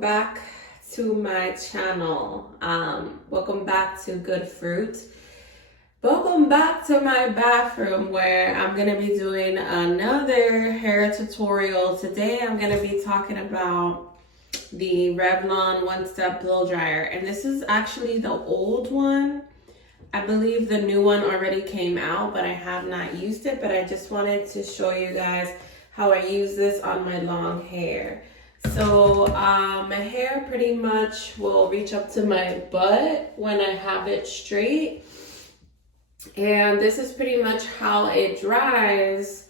back to my channel. Welcome back to Good Fruit. Welcome back to my bathroom where I'm gonna be doing another hair tutorial. Today I'm gonna be talking about the Revlon one-step blow dryer, and this is actually the old one. I believe the new one already came out, but I have not used it, but I just wanted to show you guys how I use this on my long hair. So my hair pretty much will reach up to my butt when I have it straight. And this is pretty much how it dries.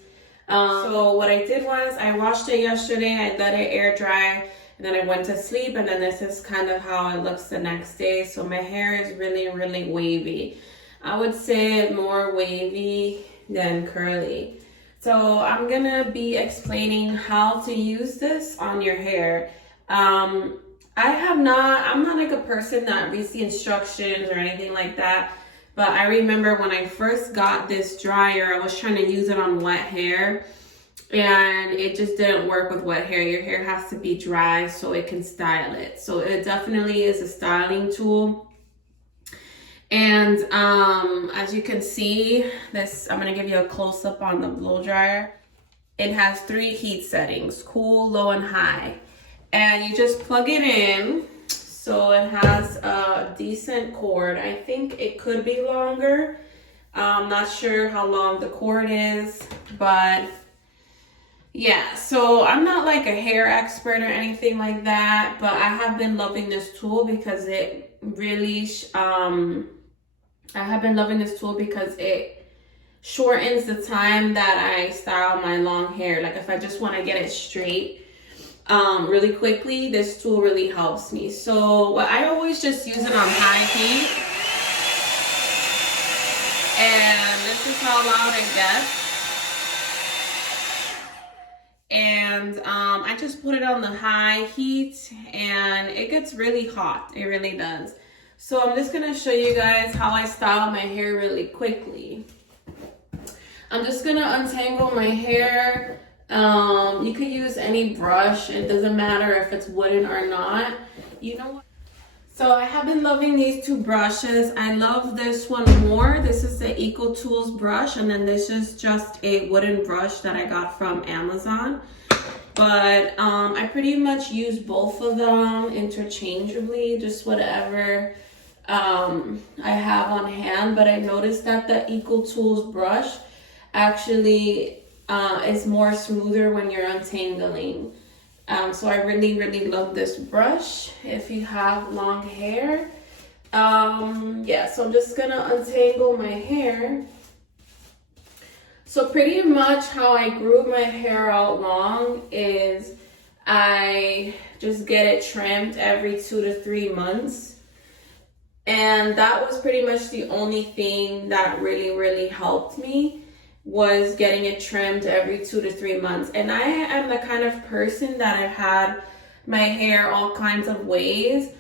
So what I did was I washed it yesterday, I let it air dry, and then I went to sleep, and then this is kind of how it looks the next day. So my hair is really wavy. I would say more wavy than curly. So I'm gonna be explaining how to use this on your hair. I'm not like a person that reads the instructions or anything like that. But I remember when I first got this dryer, I was trying to use it on wet hair, and it just didn't work with wet hair. Your hair has to be dry so it can style it. So it definitely is a styling tool. And as you can see, I'm gonna give you a close-up on the blow dryer. It has 3 heat settings: cool, low, and high. And you just plug it in. So it has a decent cord. I think it could be longer. I'm not sure how long the cord is, but yeah. So I'm not like a hair expert or anything like that, but I have been loving this tool because it really, it shortens the time that I style my long hair. Like if I just want to get it straight really quickly, this tool really helps me. So I always just use it on high heat, and this is how loud it gets. And I just put it on the high heat, and it gets really hot. It really does. So I'm just gonna show you guys how I style my hair really quickly. I'm just gonna untangle my hair. You could use any brush. It doesn't matter if it's wooden or not. You know what? So I have been loving these 2 brushes. I love this one more. This is the Eco Tools brush, and then this is just a wooden brush that I got from Amazon. But I pretty much use both of them interchangeably, just whatever I have on hand. But I noticed that the Eco Tools brush actually is more smoother when you're untangling. So I really love this brush if you have long hair. Yeah, so I'm just gonna untangle my hair. So pretty much how I grew my hair out long is I just get it trimmed every 2 to 3 months. And that was pretty much the only thing that really helped me, was getting it trimmed every 2 to 3 months. And I am the kind of person that I've had my hair all kinds of ways.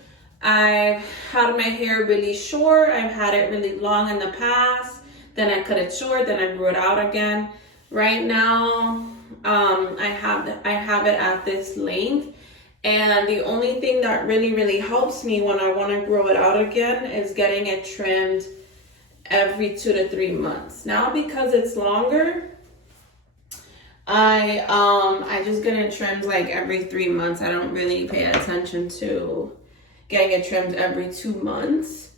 I've had my hair really short, I've had it really long in the past, then I cut it short, then I grew it out again. Right now, I have it at this length, and the only thing that really helps me when I want to grow it out again is getting it trimmed every 2 to 3 months. Now, because it's longer, I just get it trimmed like every 3 months. I don't really pay attention to getting it trimmed every 2 months,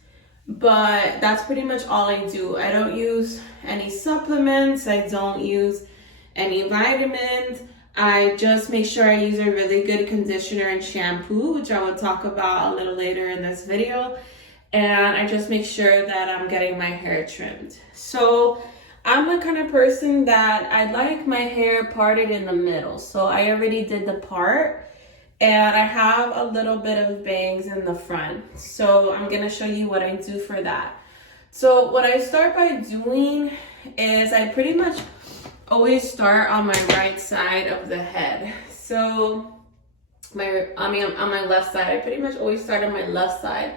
but that's pretty much all I do. I don't use any supplements. I don't use any vitamins. I just make sure I use a really good conditioner and shampoo, which I will talk about a little later in this video. And I just make sure that I'm getting my hair trimmed. So I'm the kind of person that I like my hair parted in the middle. So I already did the part, and I have a little bit of bangs in the front. So I'm gonna show you what I do for that. So what I start by doing is I pretty much always start on my right side of the head. So on my left side, I pretty much always start on my left side.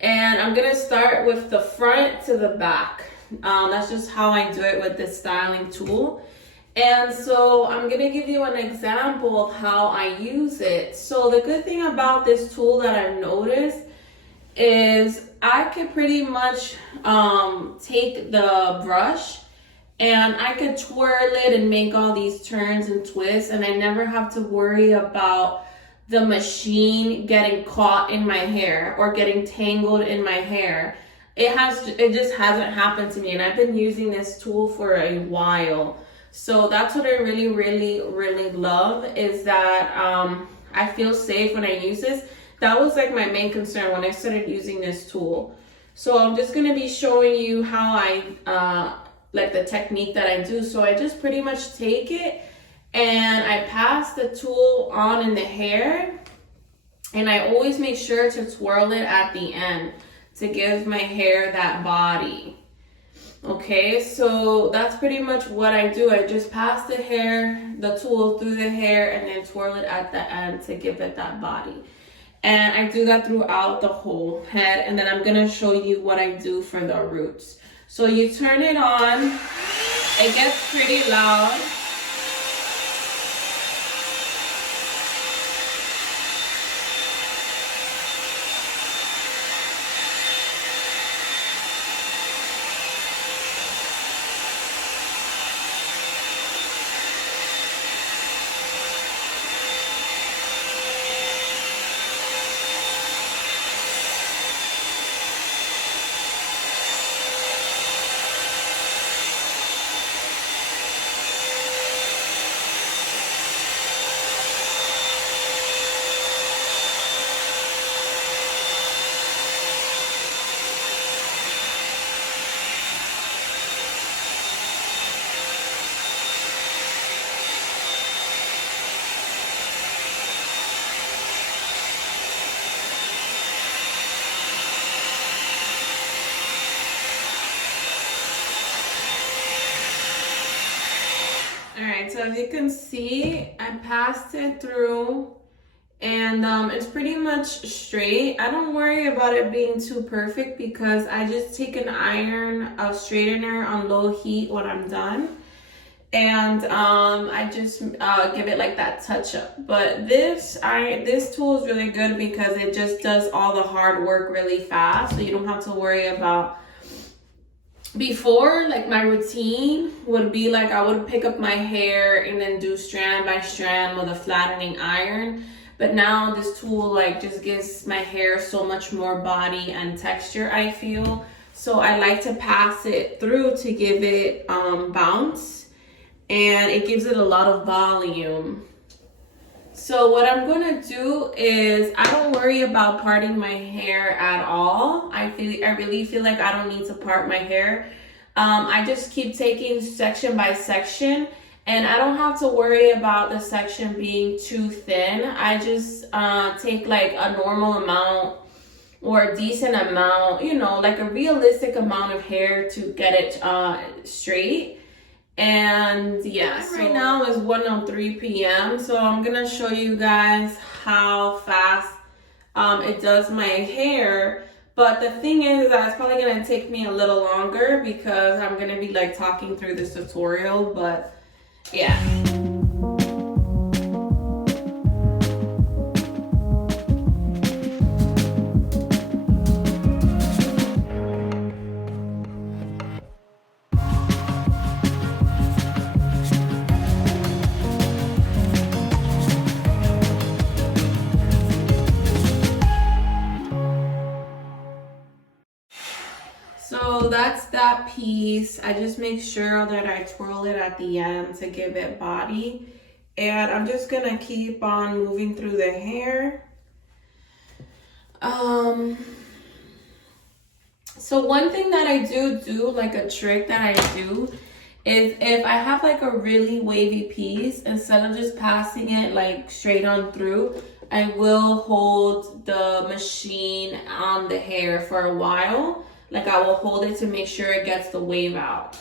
And I'm gonna start with the front to the back. That's just how I do it with this styling tool. And so I'm gonna give you an example of how I use it. So the good thing about this tool that I've noticed is I could pretty much take the brush and I could twirl it and make all these turns and twists, and I never have to worry about the machine getting caught in my hair or getting tangled in my hair. It just hasn't happened to me, and I've been using this tool for a while. So that's what I really, really, really love, is that I feel safe when I use this. That was like my main concern when I started using this tool. So I'm just going to be showing you how I, like the technique that I do. So I just pretty much take it and I pass the tool on in the hair. And I always make sure to twirl it at the end to give my hair that body. Okay, so that's pretty much what I do. I just pass the tool through the hair and then twirl it at the end to give it that body. And I do that throughout the whole head. And then I'm gonna show you what I do for the roots. So you turn it on, it gets pretty loud. Alright, so as you can see, I passed it through and it's pretty much straight. I don't worry about it being too perfect because I just take an iron straightener on low heat when I'm done. And I just give it like that touch up. But this tool is really good because it just does all the hard work really fast. So you don't have to worry about. Before, like my routine would be like I would pick up my hair and then do strand by strand with a flattening iron. But now this tool like just gives my hair so much more body and texture, I feel. So I like to pass it through to give it bounce, and it gives it a lot of volume. So what I'm gonna do is I don't worry about parting my hair at all. I really feel like I don't need to part my hair. I just keep taking section by section, and I don't have to worry about the section being too thin. I just take like a normal amount or a decent amount, you know, like a realistic amount of hair to get it straight. And yeah, so right now is 1:03 p.m. So I'm gonna show you guys how fast it does my hair. But the thing is that it's probably gonna take me a little longer because I'm gonna be like talking through this tutorial. But yeah. So that's that piece. I just make sure that I twirl it at the end to give it body. And I'm just gonna keep on moving through the hair. So one thing that I do, like a trick that I do, is if I have like a really wavy piece, instead of just passing it like straight on through, I will hold the machine on the hair for a while. Like I will hold it to make sure it gets the wave out.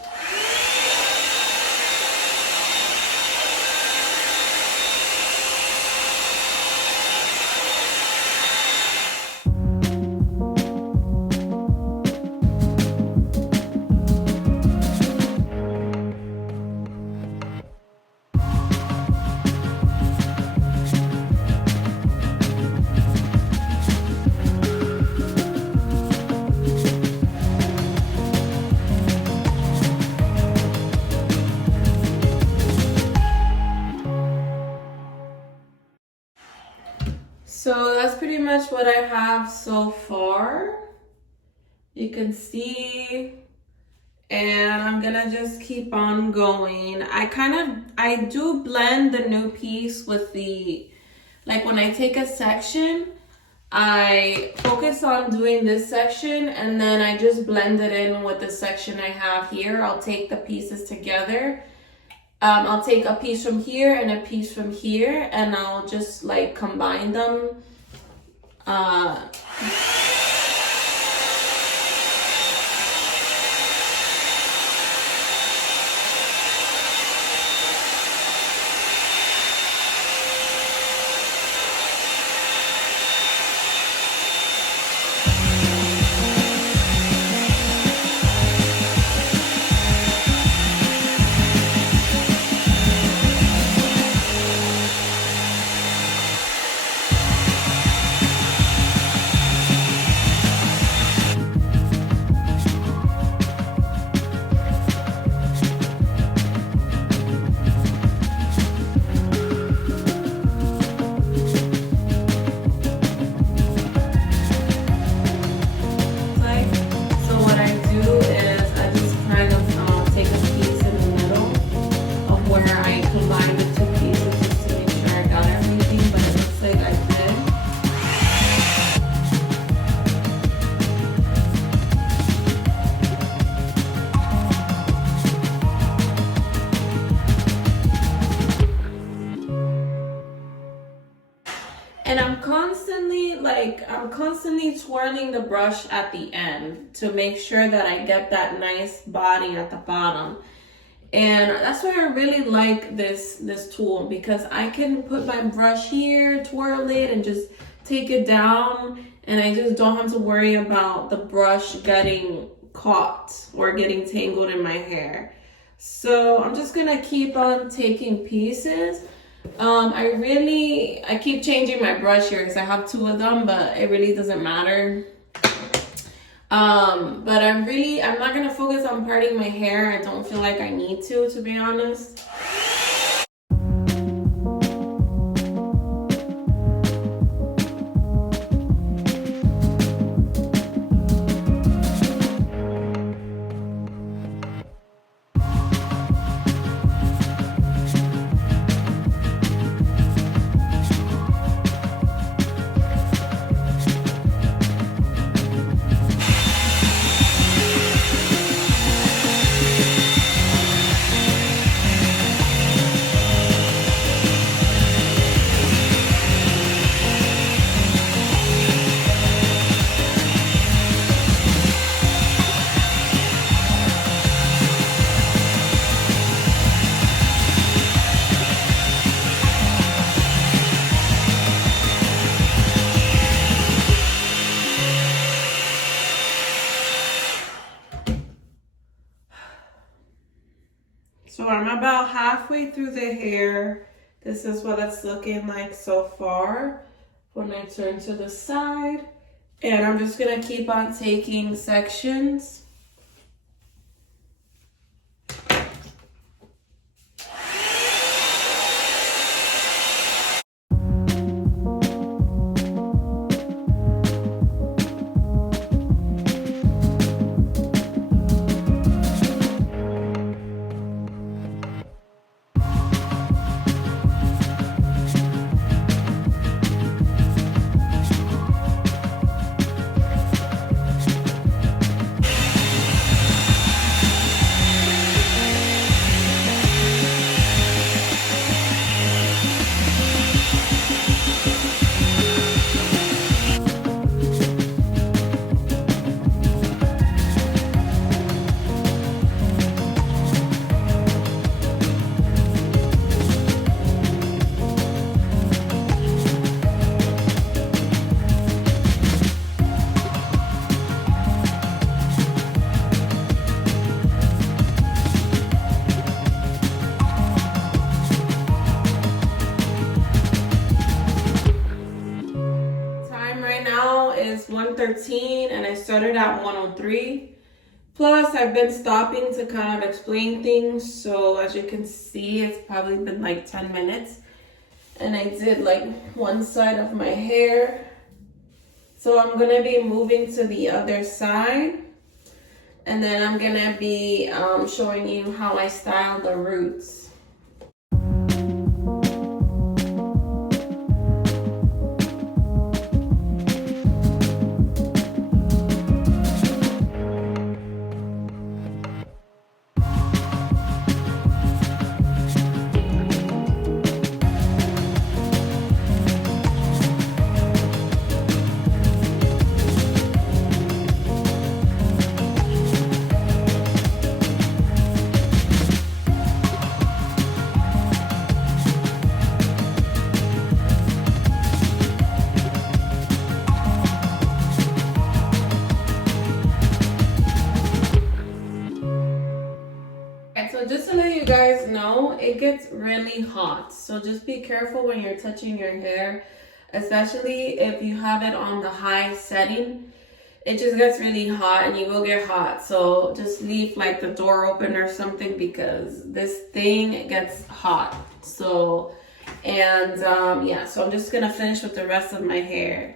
that's pretty much what I have so far. You can see, and I'm gonna just keep on going. I do blend the new piece with the, like when I take a section, I focus on doing this section and then I just blend it in with the section I have here. I'll take the pieces together. I'll take a piece from here and a piece from here and I'll just like combine them. And I'm constantly twirling the brush at the end to make sure that I get that nice body at the bottom. And that's why I really like this tool, because I can put my brush here, twirl it, and just take it down, and I just don't have to worry about the brush getting caught or getting tangled in my hair. So I'm just gonna keep on taking pieces. I keep changing my brush here because I have two of them, but it really doesn't matter. But I'm not gonna focus on parting my hair. I don't feel like I need to be honest. So I'm about halfway through the hair. This is what it's looking like so far when I turn to the side. And I'm just gonna keep on taking sections. Is 1:13 and I started at 1:03. Plus I've been stopping to kind of explain things, so as you can see it's probably been like 10 minutes and I did like one side of my hair. So I'm gonna be moving to the other side, and then I'm gonna be showing you how I style the roots. So just to let you guys know, it gets really hot. So just be careful when you're touching your hair, especially if you have it on the high setting. It just gets really hot and you will get hot. So just leave like the door open or something because this thing gets hot. So, and yeah, so I'm just gonna finish with the rest of my hair.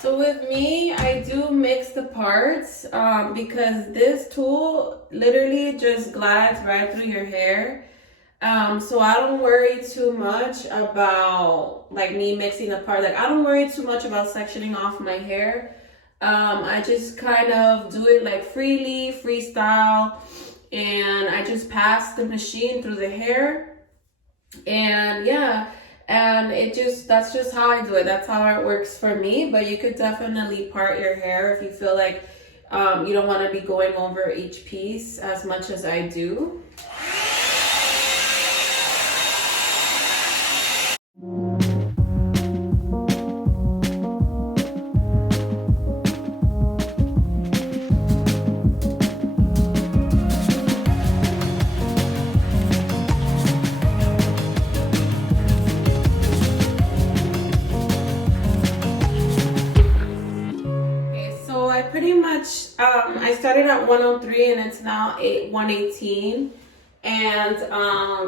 So with me, I do mix the parts because this tool literally just glides right through your hair. So I don't worry too much about like me mixing the part. Like I don't worry too much about sectioning off my hair. I just kind of do it like freely, freestyle, and I just pass the machine through the hair. And yeah, and that's just how I do it. That's how it works for me. But you could definitely part your hair if you feel like you don't want to be going over each piece as much as I do. Pretty much I started at 103 and it's now 118, and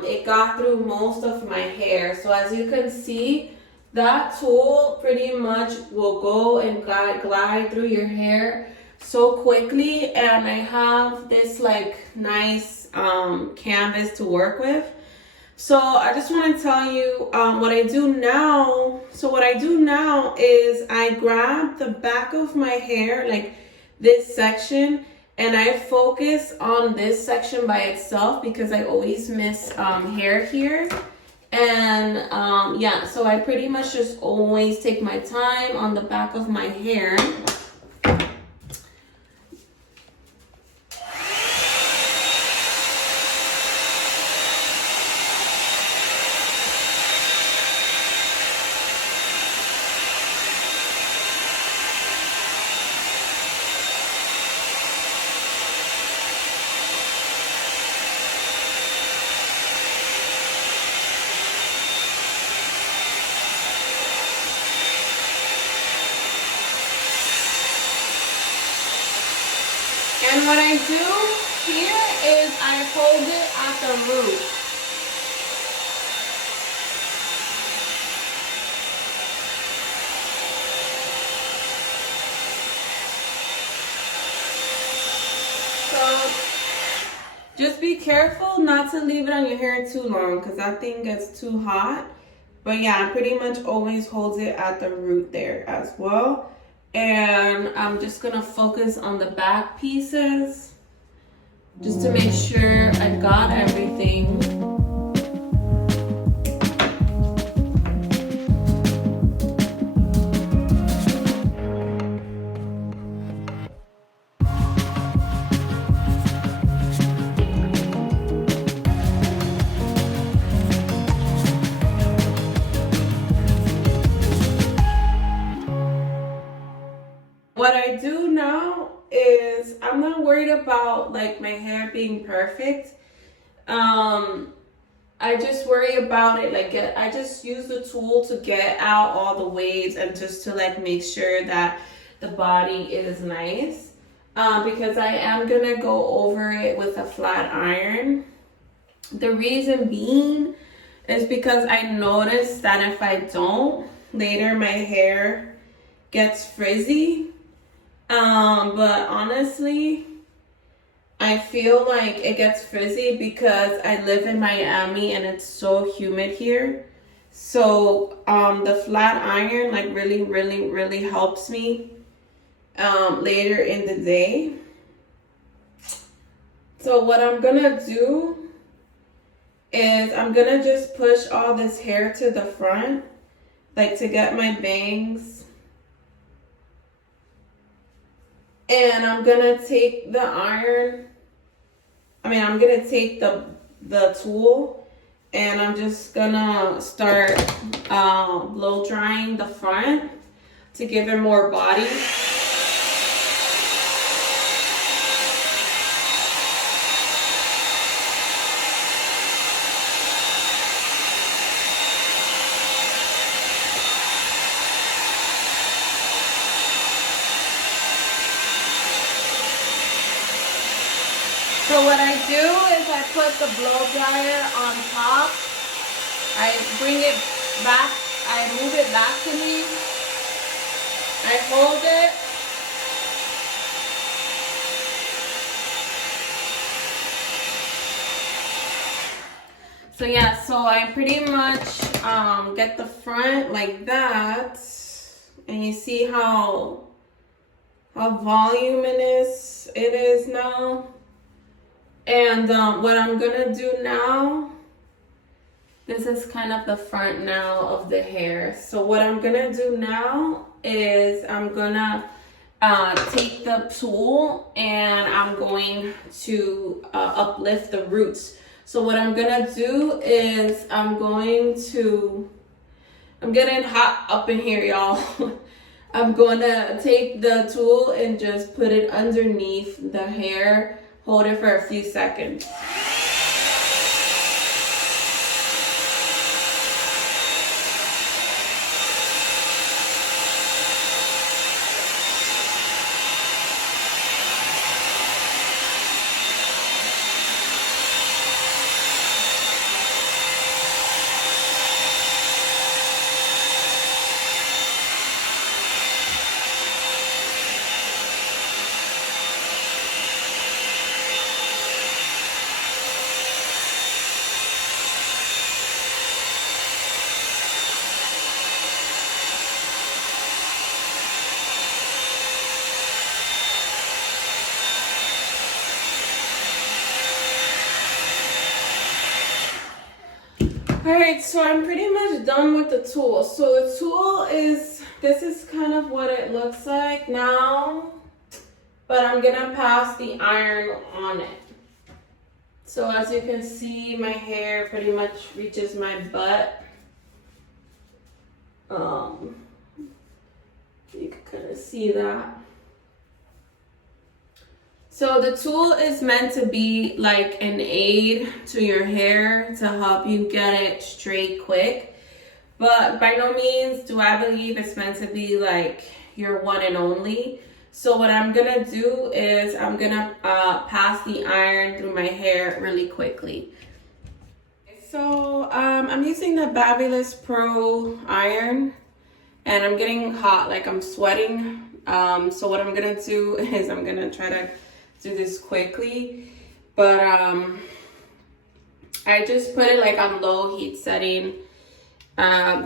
it got through most of my hair. So as you can see, that tool pretty much will go and glide through your hair so quickly, and I have this like nice canvas to work with. So I just want to tell you what I do now. So what I do now is I grab the back of my hair, like this section, and I focus on this section by itself because I always miss hair here. And yeah, so I pretty much just always take my time on the back of my hair. And what I do here is I hold it at the root. So just be careful not to leave it on your hair too long because that thing gets too hot. But yeah, I pretty much always hold it at the root there as well. And I'm just gonna focus on the back pieces just to make sure I got everything. What I do now is I'm not worried about like my hair being perfect. I just worry about it like I just use the tool to get out all the waves and just to like make sure that the body is nice. Because I am gonna go over it with a flat iron. The reason being is because I noticed that if I don't, later my hair gets frizzy. But honestly, I feel like it gets frizzy because I live in Miami and it's so humid here. So the flat iron like really helps me later in the day. So what I'm gonna do is I'm gonna just push all this hair to the front, like to get my bangs. And I'm gonna take the I'm gonna take the tool and I'm just gonna start blow drying the front to give it more body. So what I do is I put the blow dryer on top. I bring it back, I move it back to me. I hold it. So yeah, so I pretty much get the front like that. And you see how voluminous it is now. And what I'm gonna do now, this is kind of the front now of the hair. So what I'm gonna do now is I'm gonna take the tool and I'm going to uplift the roots. So what I'm gonna do is I'm getting hot up in here, y'all. I'm gonna take the tool and just put it underneath the hair. Hold it for a few seconds. Alright, so I'm pretty much done with the tool. So the tool this is kind of what it looks like now, but I'm gonna pass the iron on it. So as you can see, my hair pretty much reaches my butt. You can kind of see that. So the tool is meant to be like an aid to your hair to help you get it straight quick. But by no means do I believe it's meant to be like your one and only. So what I'm gonna do is I'm gonna pass the iron through my hair really quickly. So I'm using the Babyless Pro iron and I'm getting hot, like I'm sweating. So what I'm gonna do is I'm gonna try to do this quickly, but I just put it like on low heat setting.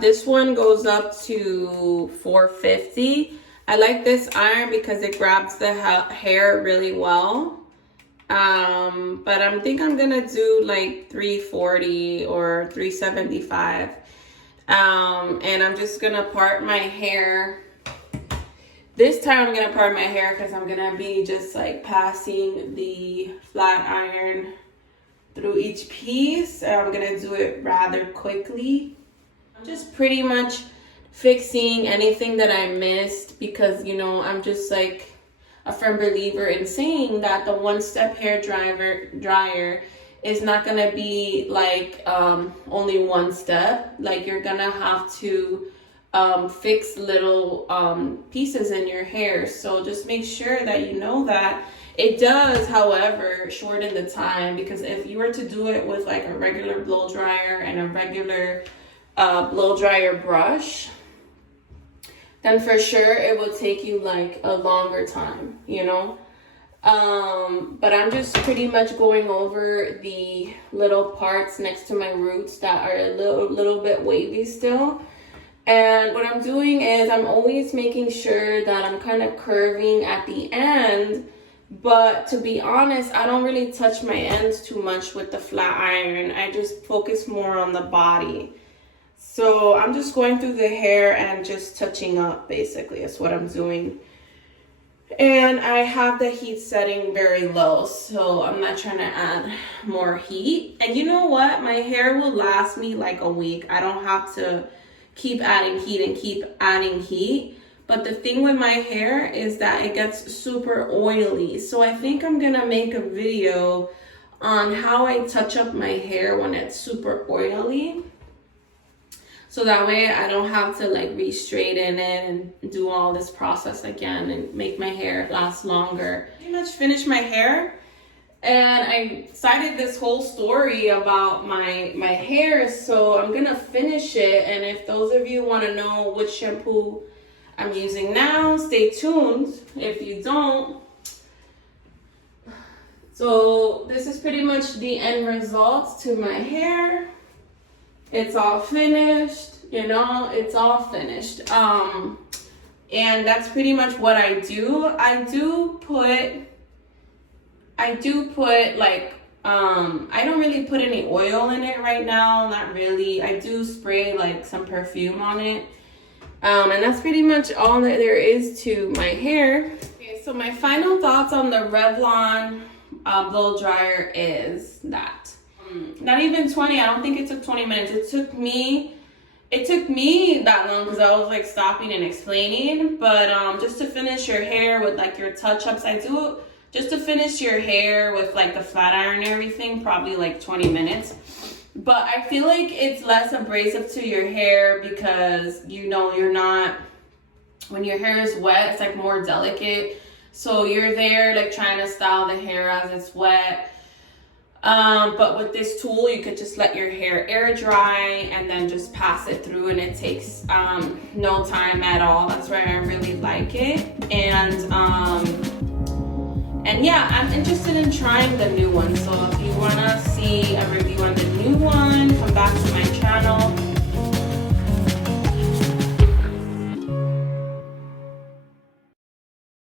This one goes up to 450. I like this iron because it grabs the hair really well. But I think I'm gonna do like 340 or 375. And I'm just gonna part my hair. This time I'm gonna part my hair because I'm gonna be just like passing the flat iron through each piece. And I'm gonna do it rather quickly. I'm just pretty much fixing anything that I missed, because, you know, I'm just like a firm believer in saying that the one-step hair dryer is not gonna be like only one step. Like, you're gonna have to fix little pieces in your hair. So just make sure that you know that. It does, however, shorten the time, because if you were to do it with like a regular blow dryer and a regular blow dryer brush, then for sure it will take you like a longer time, you know. But I'm just pretty much going over the little parts next to my roots that are a little bit wavy still. And what I'm doing is I'm always making sure that I'm kind of curving at the end. But to be honest, I don't really touch my ends too much with the flat iron. I just focus more on the body. So I'm just going through the hair and just touching up, basically, is what I'm doing. And I have the heat setting very low, so I'm not trying to add more heat. And you know what? My hair will last me like a week. I don't have to keep adding heat and keep adding heat. But the thing with my hair is that it gets super oily. So I think I'm gonna make a video on how I touch up my hair when it's super oily. So that way I don't have to like re-straighten it and do all this process again and make my hair last longer. Pretty much finished my hair, and I cited this whole story about my hair. So I'm gonna finish it, and if those of you wanna know which shampoo I'm using now, stay tuned. If you don't, so this is pretty much the end result to my hair. It's all finished, you know, it's all finished. And that's pretty much what I do. I do put like, I don't really put any oil in it right now, not really. I do spray like some perfume on it. And that's pretty much all that there is to my hair. Okay, so my final thoughts on the Revlon blow dryer is that not even 20, I don't think it took 20 minutes. It took me that long because I was like stopping and explaining. But just to finish your hair with like your touch-ups, I do just to finish your hair with like the flat iron and everything, probably like 20 minutes. But I feel like it's less abrasive to your hair because, you know, you're not, when your hair is wet, it's like more delicate. So you're there like trying to style the hair as it's wet. But with this tool, you could just let your hair air dry and then just pass it through, and it takes no time at all. That's why I really like it. And yeah, I'm interested in trying the new one. So if you want to see a review